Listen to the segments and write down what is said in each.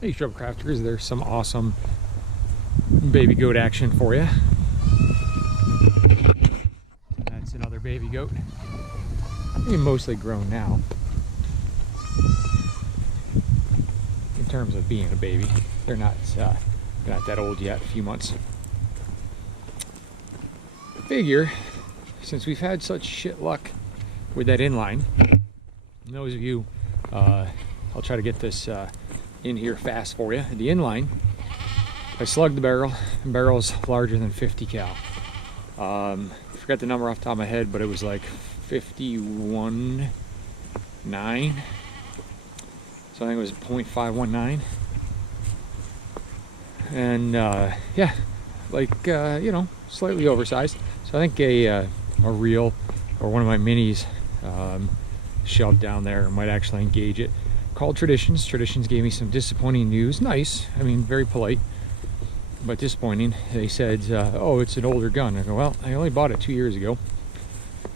Hey Shrub Crafters, there's some awesome baby goat action for you. That's another baby goat. I mean, mostly grown now in terms of being a baby. They're not that old yet, a few months. Figure, since we've had such shit luck with that inline, and those of you, I'll try to get this in here fast for you. The inline, I slugged the barrel, and barrel's larger than 50 cal. I forgot the number off the top of my head, but it was like 51.9. So I think it was 0.519. And yeah, like you know, slightly oversized. So I think a reel or one of my minis shoved down there might actually engage it. Called Traditions. Traditions gave me some disappointing news. Nice, I mean, very polite, but disappointing. They said, oh, it's an older gun. I go, well, I only bought it 2 years ago.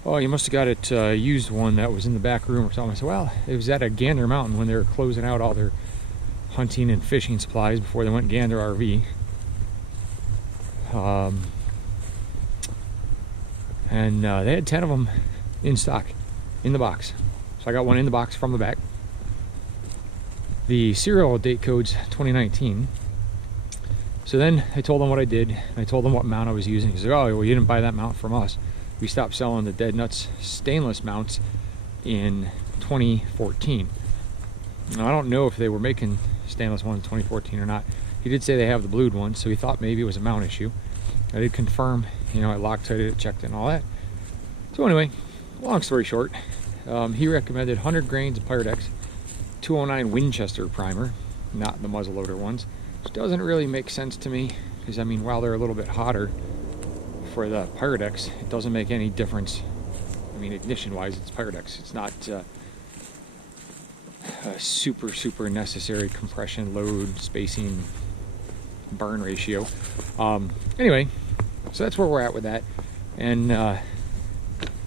Oh, you must have got it used one that was in the back room or something. I said, well, it was at a Gander Mountain when they were closing out all their hunting and fishing supplies before they went Gander RV. And they had 10 of them in stock in the box. So I got one in the box from the back. The serial date code's 2019. So then I told them what I did. I told them what mount I was using. He said, oh, well, you didn't buy that mount from us. We stopped selling the Dead Nuts stainless mounts in 2014. Now, I don't know if they were making stainless ones in 2014 or not. He did say they have the blued ones, so he thought maybe it was a mount issue. I did confirm, you know, I Loctited it, checked it, and all that. So anyway, long story short, he recommended 100 grains of Pyrex, 209 Winchester primer, not the muzzleloader ones, which doesn't really make sense to me, because I mean, while they're a little bit hotter for the Pyrex, it doesn't make any difference. I mean, ignition wise, it's Pyrex. It's not a super necessary compression, load, spacing, burn ratio. Anyway, so that's where we're at with that. And I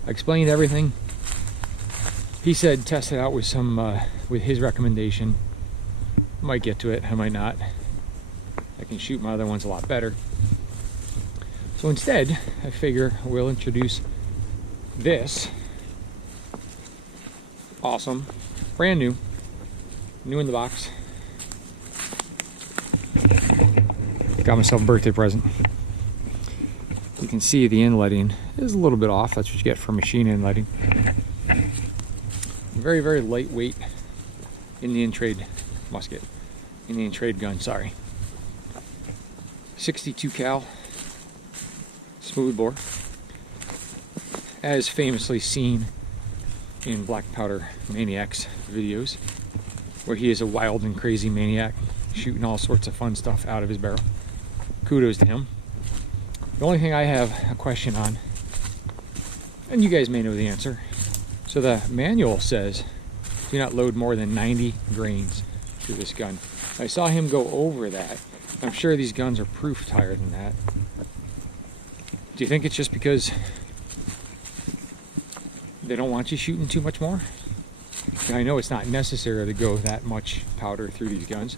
explained everything. He said test it out with some with his recommendation. Might get to it, I might not. I can shoot my other ones a lot better. So instead, I figure we'll introduce this awesome, brand new in the box. Got myself a birthday present. You can see the inletting is a little bit off. That's what you get for machine inletting. Very lightweight Indian trade musket. Indian trade gun, sorry. 62 cal smooth bore, as famously seen in Black Powder Maniac's videos, where he is a wild and crazy maniac shooting all sorts of fun stuff out of his barrel. Kudos to him. The only thing I have a question on, and you guys may know the answer, so the manual says do not load more than 90 grains through this gun. I saw him go over that. I'm sure these guns are proofed higher than that. Do you think it's just because they don't want you shooting too much more? I know it's not necessary to go that much powder through these guns,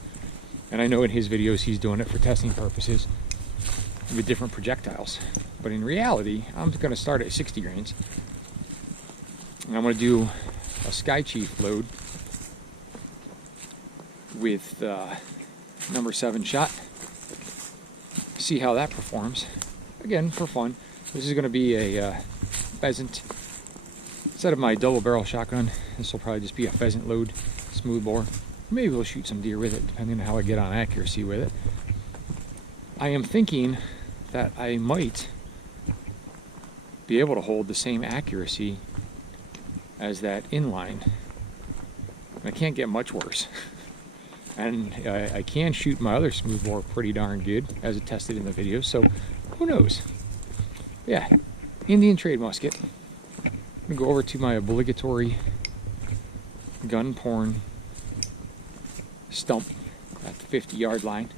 and I know in his videos he's doing it for testing purposes with different projectiles. But in reality, I'm going to start at 60 grains. And I'm going to do a Skychief load with number 7 shot. See how that performs. Again, for fun. This is going to be a pheasant. Instead of my double barrel shotgun, this will probably just be a pheasant load, smooth bore. Maybe we'll shoot some deer with it, depending on how I get on accuracy with it. I am thinking that I might be able to hold the same accuracy as that inline. I can't get much worse. And I can shoot my other smooth bore pretty darn good, as it tested in the video, so who knows? Yeah, Indian trade musket. I'm gonna go over to my obligatory gun porn stump at the 50-yard line,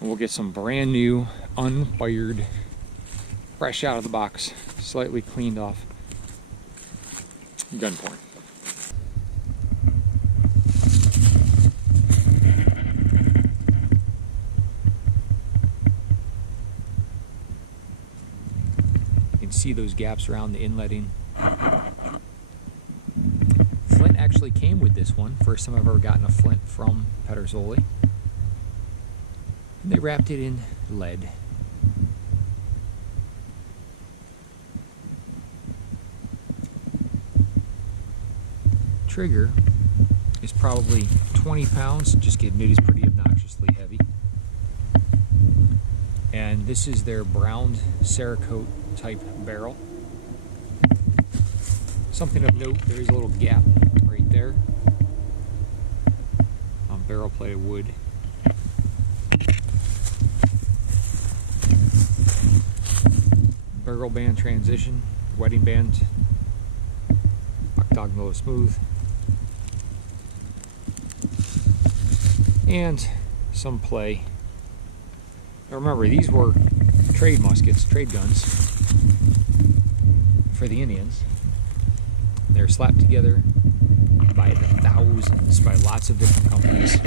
and we'll get some brand new, unfired, fresh out of the box, slightly cleaned off gun porn. see those gaps around the inletting. Flint actually came with this one. First time I've ever gotten a flint from Pedersoli. And they wrapped it in lead. Trigger is probably 20 pounds, just kidding, it is pretty obnoxiously heavy. And this is their browned Cerakote type barrel. Something of note, there is a little gap right there on barrel plated wood. Barrel band transition, wedding band, octagonal smooth, and some play. Now remember, these were trade muskets, trade guns for the Indians. They're slapped together by the thousands, by lots of different companies.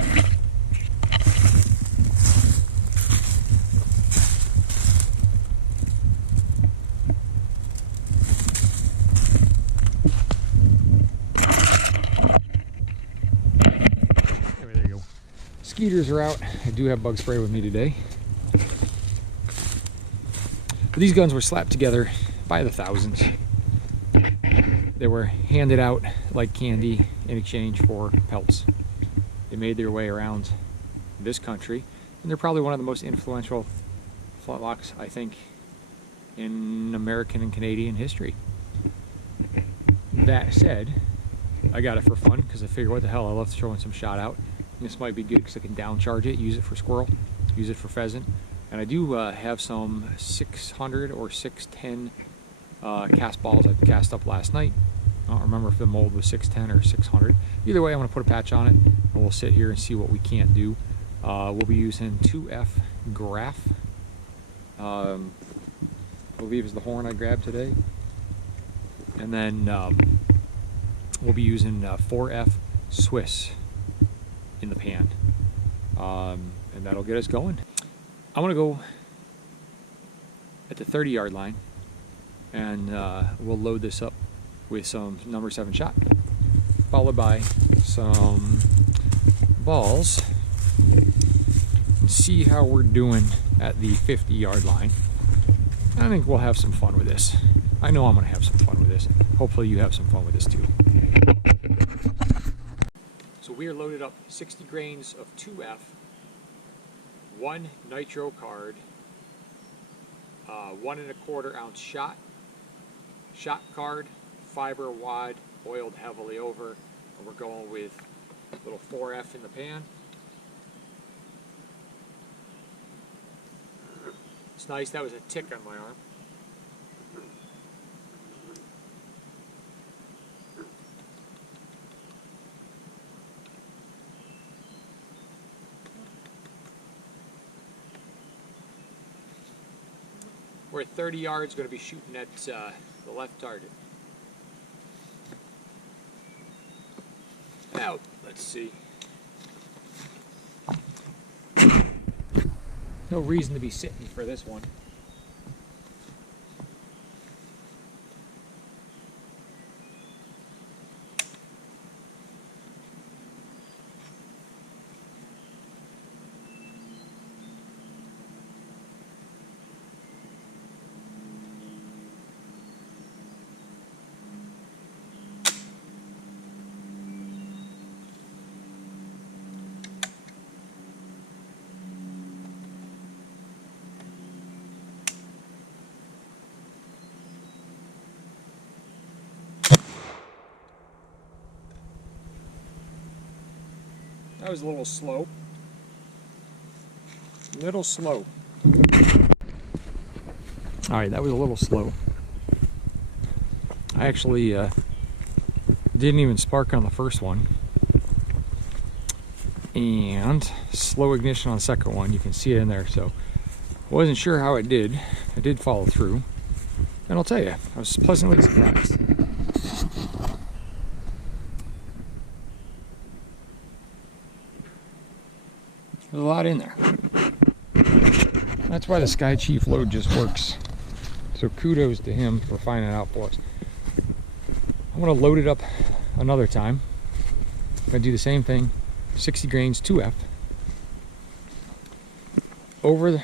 There you go. Skeeters are out. I do have bug spray with me today. But these guns were slapped together by the thousands. They were handed out like candy in exchange for pelts. They made their way around this country, and they're probably one of the most influential flintlocks, I think, in American and Canadian history. That said, I got it for fun because I figure, what the hell, I love throwing some shot out. And this might be good because I can down charge it, use it for squirrel, use it for pheasant. And I do have some 600 or 610 cast balls I cast up last night. I don't remember if the mold was 610 or 600. Either way, I'm going to put a patch on it, and we'll sit here and see what we can't do. We'll be using 2F Graph. I believe is the horn I grabbed today. And then we'll be using 4F Swiss in the pan. And that'll get us going. I'm going to go at the 30-yard line, and we'll load this up with some number 7 shot, followed by some balls, and see how we're doing at the 50-yard line. I think we'll have some fun with this. I know I'm going to have some fun with this. Hopefully you have some fun with this too. So we are loaded up 60 grains of 2F, 1 nitro card, 1 1/4 ounce shot card, fiber wad, oiled heavily over, and we're going with a little 4F in the pan. It's nice, that was a tick on my arm. We're at 30 yards, going to be shooting at the left target. Now, let's see. No reason to be sitting for this one. That was a little slow. Little slow. Alright, that was a little slow. I actually didn't even spark on the first one. And slow ignition on the second one. You can see it in there, so I wasn't sure how it did. I did follow through. And I'll tell you, I was pleasantly surprised. There's a lot in there. That's why the Skychief load just works So kudos to him for finding it out for us. I'm going to load it up another time. I'm going to do the same thing, 60 grains 2F, over the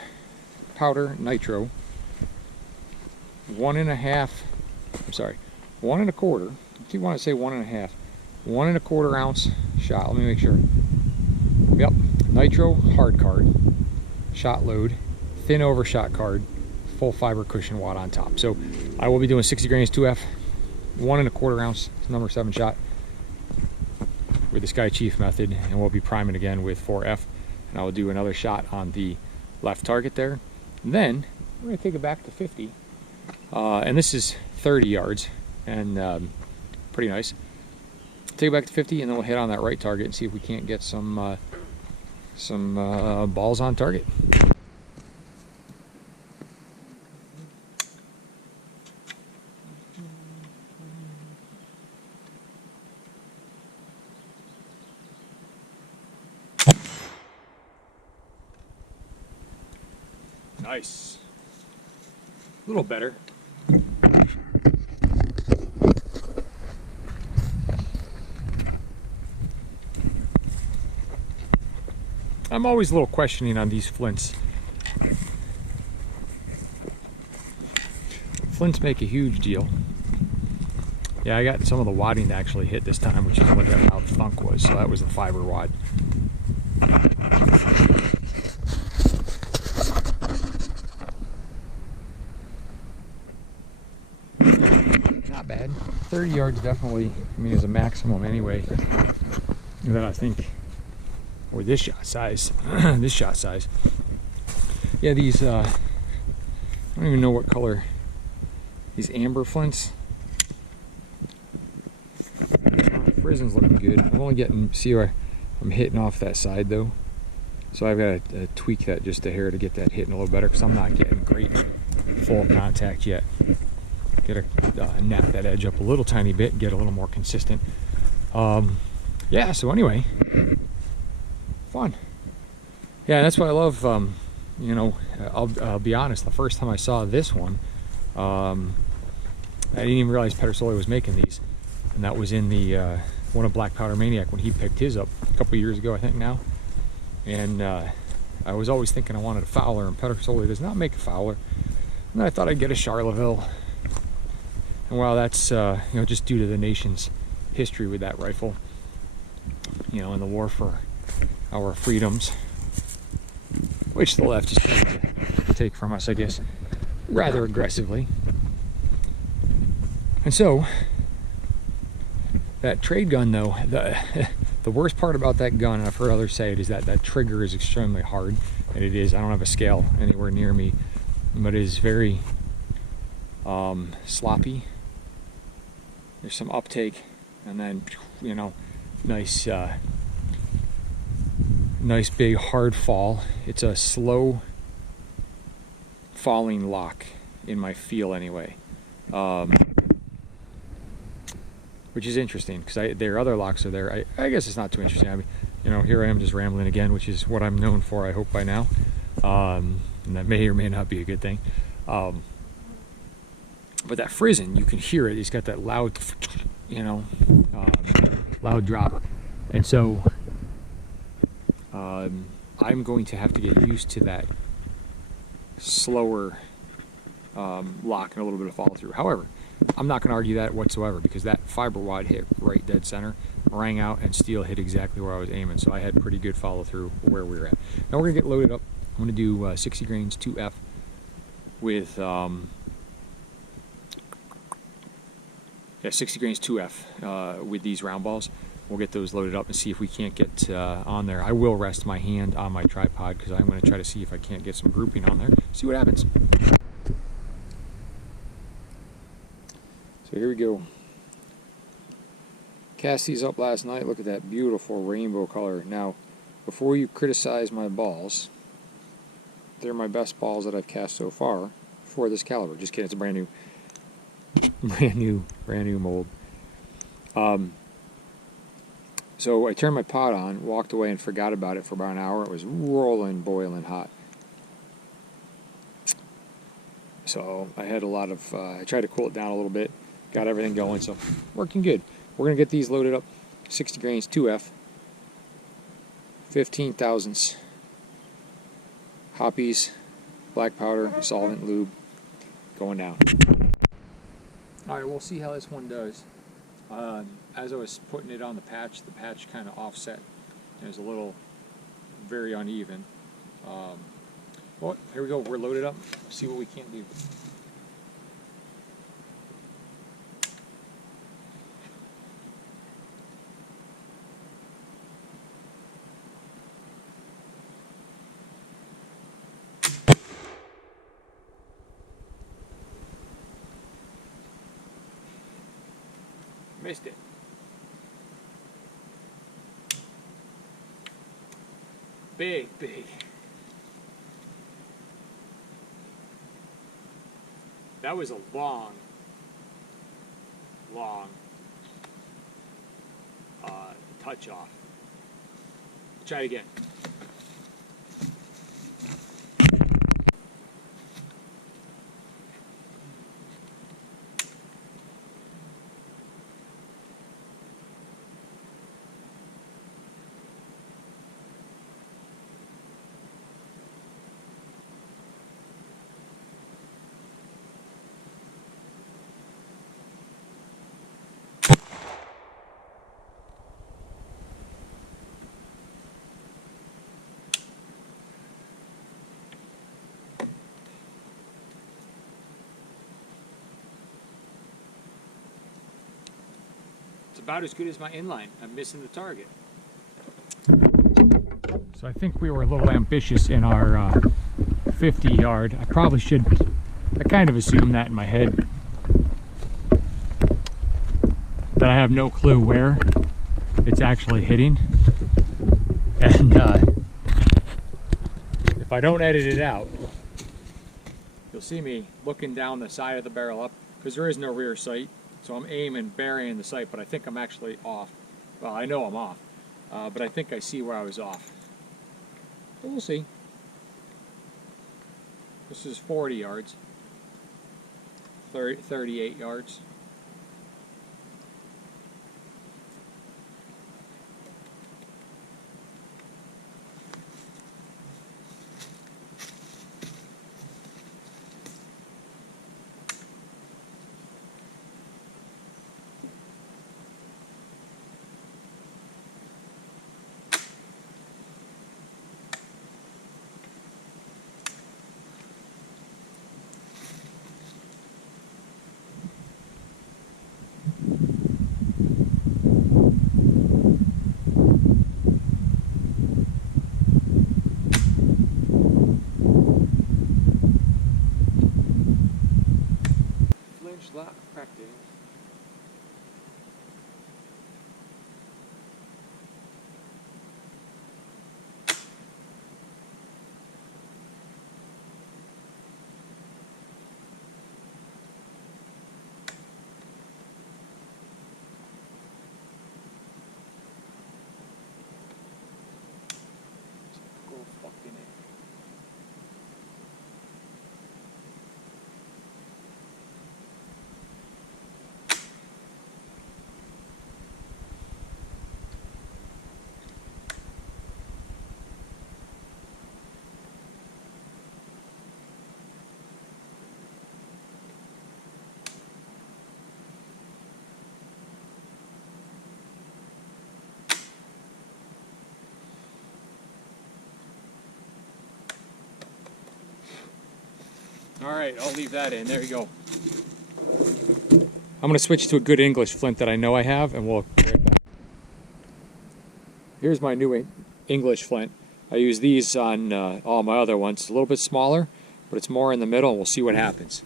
powder nitro, 1.5, I'm sorry, 1 1/4, if you want to say 1.5, 1 1/4 ounce shot, let me make sure. Yep, nitro hard card, shot load, thin over shot card, full fiber cushion wad on top. So I will be doing 60 grains 2F, 1 1/4 ounce number 7 shot with the Sky Chief method, and we'll be priming again with 4F, and I will do another shot on the left target there. And then we're going to take it back to 50, and this is 30 yards, and pretty nice. Take it back to 50, and then we'll hit on that right target and see if we can't get some balls on target. Nice. A little better. I'm always a little questioning on these flints. Flints make a huge deal. Yeah, I got some of the wadding to actually hit this time, which is what that loud thunk was. So that was the fiber wad. Not bad. 30 yards definitely, I mean, is a maximum anyway. That I think, or this shot size, this shot size. Yeah, these, I don't even know what color, these amber flints. Frizzing's looking good. I'm only getting, see where I'm hitting off that side though. So I've got to tweak that just a hair to get that hitting a little better, because I'm not getting great full contact yet. Get to nap that edge up a little tiny bit, get a little more consistent. Yeah, so anyway, fun. Yeah, that's what I love. You know, I'll be honest, the first time I saw this one, I didn't even realize Pedersoli was making these. And that was in the one of Black Powder Maniac when he picked his up a couple years ago, I think now. And I was always thinking I wanted a Fowler, and Pedersoli does not make a Fowler. And I thought I'd get a Charleville. And while that's you know, just due to the nation's history with that rifle, you know, in the war for our freedoms, which the left is trying to take from us, I guess, rather aggressively. And so that trade gun, though, the worst part about that gun, and I've heard others say it, is that that trigger is extremely hard, and it is. I don't have a scale anywhere near me, but it is very sloppy. There's some uptake, and then, you know, nice nice big hard fall. It's a slow falling lock in my feel anyway, which is interesting, because their other locks are there. I guess it's not too interesting. I mean, you know, here I am just rambling again, which is what I'm known for, I hope, by now, and that may or may not be a good thing. But that frizzing, you can hear it. It's got that loud, you know, loud drop. And so I'm going to have to get used to that slower lock and a little bit of follow through. However, I'm not going to argue that whatsoever, because that fiber wad hit right dead center, rang out, and steel hit exactly where I was aiming. So I had pretty good follow through where we were at. Now we're going to get loaded up. I'm going to do 60 grains 2F with 60 grains 2F with these round balls. We'll get those loaded up and see if we can't get on there. I will rest my hand on my tripod, because I'm going to try to see if I can't get some grouping on there. See what happens. So here we go. Cast these up last night. Look at that beautiful rainbow color. Now, before you criticize my balls, they're my best balls that I've cast so far for this caliber. Just kidding, it's a brand new mold. So I turned my pot on, walked away, and forgot about it for about an hour. It was rolling, boiling hot. So I had a lot of, I tried to cool it down a little bit, got everything going, so working good. We're going to get these loaded up, 60 grains, 2F, 15 thousandths, hoppies, black powder, solvent, lube, going down. Alright, we'll see how this one does. As I was putting it on the patch kind of offset. It was a little very uneven. Well, here we go, we're loaded up. See what we can do. Missed it. Big. That was a long touch off. Try it again. About as good as my inline. I'm missing the target. So I think we were a little ambitious in our 50 yard. I probably should, I kind of assumed that in my head. That I have no clue where it's actually hitting. And if I don't edit it out, you'll see me looking down the side of the barrel up, because there is no rear sight. So I'm aiming, burying the sight, but I think I'm actually off. Well, I know I'm off, but I think I see where I was off. But we'll see. This is 40 yards, 38 yards. Lot of practice. Go fucking in. All right, I'll leave that in. There you go. I'm going to switch to a good English flint that I know I have, and we'll be right back. Here's my new English flint. I use these on all my other ones. It's a little bit smaller, but it's more in the middle, and we'll see what happens.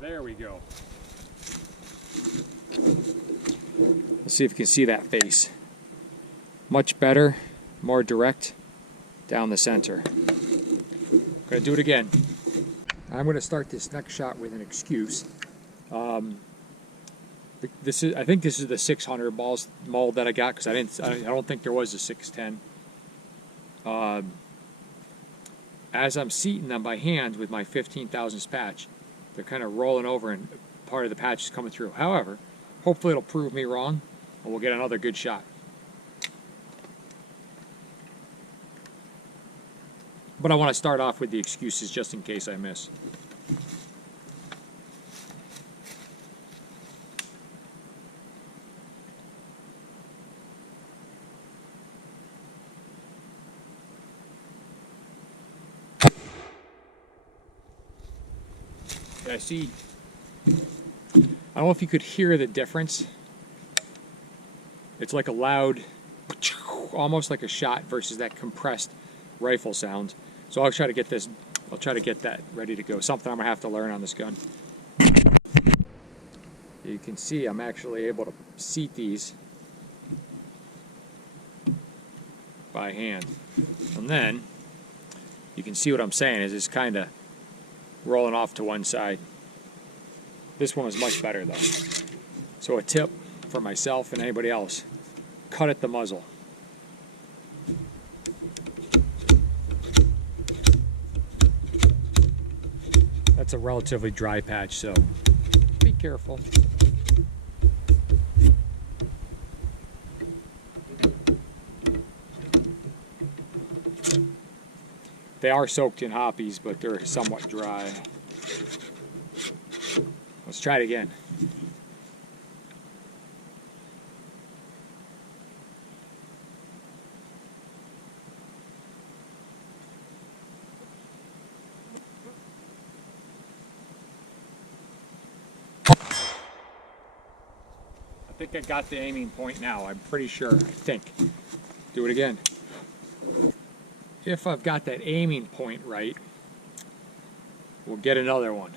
There we go. Let's see if you can see that face. Much better, more direct down the center. Gonna do it again. I'm going to start this next shot with an excuse. I think this is the 600 balls mold that I got, because I don't think there was a 610. As I'm seating them by hand with my 15,000 patch, they're kind of rolling over and part of the patch is coming through. However, hopefully it'll prove me wrong and we'll get another good shot. But I want to start off with the excuses just in case I miss. I see. I don't know if you could hear the difference. It's like a loud, almost like a shot versus that compressed rifle sound. So I'll try to get that ready to go. Something I'm gonna have to learn on this gun. You can see I'm actually able to seat these by hand. And then you can see what I'm saying is it's kind of rolling off to one side. This one was much better though. So a tip for myself and anybody else, cut at the muzzle. That's a relatively dry patch, so be careful. They are soaked in hoppies, but they're somewhat dry. Let's try it again. I think I got the aiming point now. I'm pretty sure. I think. Do it again. If I've got that aiming point right, we'll get another one.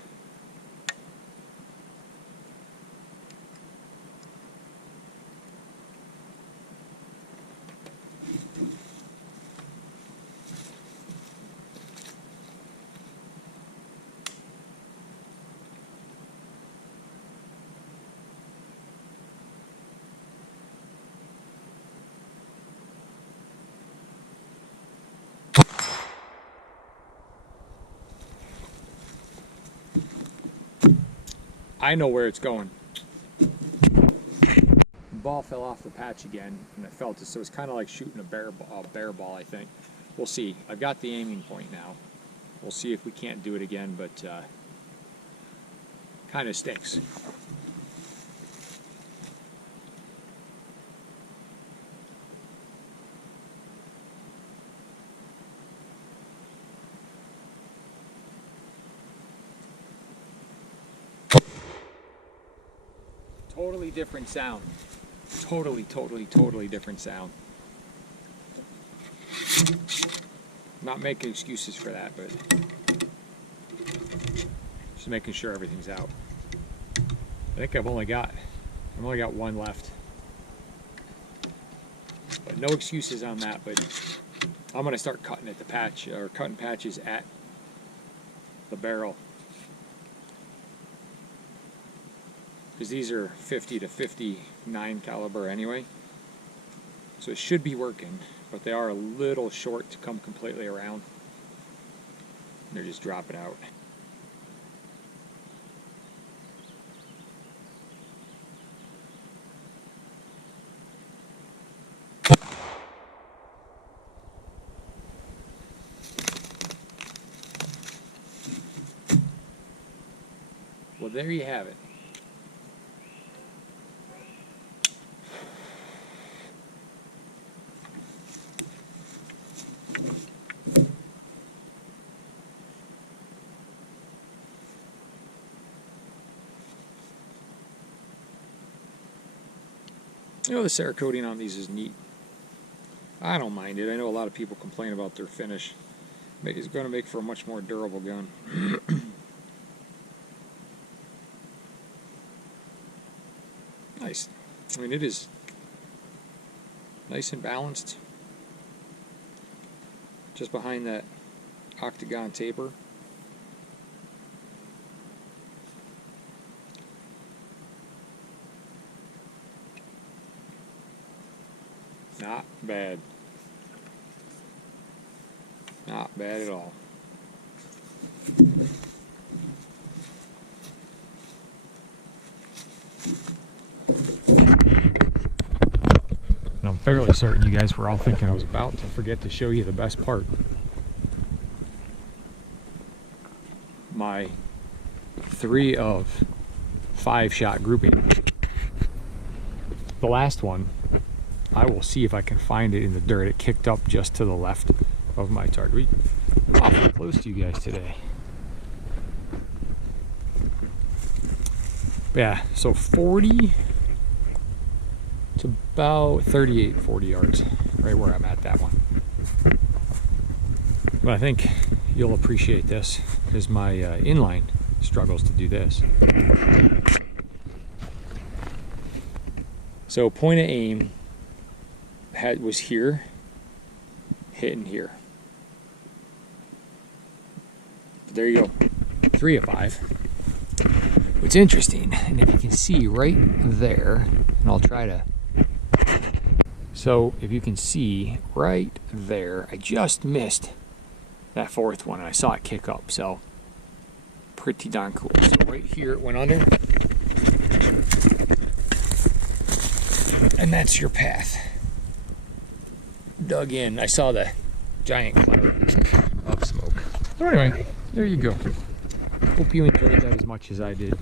I know where it's going. The ball fell off the patch again, and I felt it, so it's kind of like shooting a bear ball, I think. We'll see. I've got the aiming point now. We'll see if we can't do it again, but kind of stinks. Totally different sound. Totally different sound. Not making excuses for that, but just making sure everything's out. I think I've only got one left. But no excuses on that, but I'm gonna start cutting at the patch, or cutting patches at the barrel. Because these are 50 to 59 caliber anyway, so it should be working, but they are a little short to come completely around. They're just dropping out. Well, there you have it. You know, the Cerakoting on these is neat. I don't mind it. I know a lot of people complain about their finish. It's going to make for a much more durable gun. Nice. I mean, it is nice and balanced. Just behind that octagon taper. Not bad. Not bad at all. And I'm fairly certain you guys were all thinking I was about to forget to show you the best part. My 3 of 5 shot grouping. The last one, I will see if I can find it in the dirt. It kicked up just to the left of my target. We're awfully close to you guys today. Yeah, so 40 to about 38, 40 yards, right where I'm at that one. But I think you'll appreciate this because my inline struggles to do this. So point of aim was here, hitting here. But there you go, 3 of 5. What's interesting, and if you can see right there, and I'll try to. So if you can see right there, I just missed that 4th one, and I saw it kick up. So pretty darn cool. So right here it went under, and that's your path. Dug in. I saw the giant cloud of smoke. So anyway, there you go. Hope you enjoyed that as much as I did.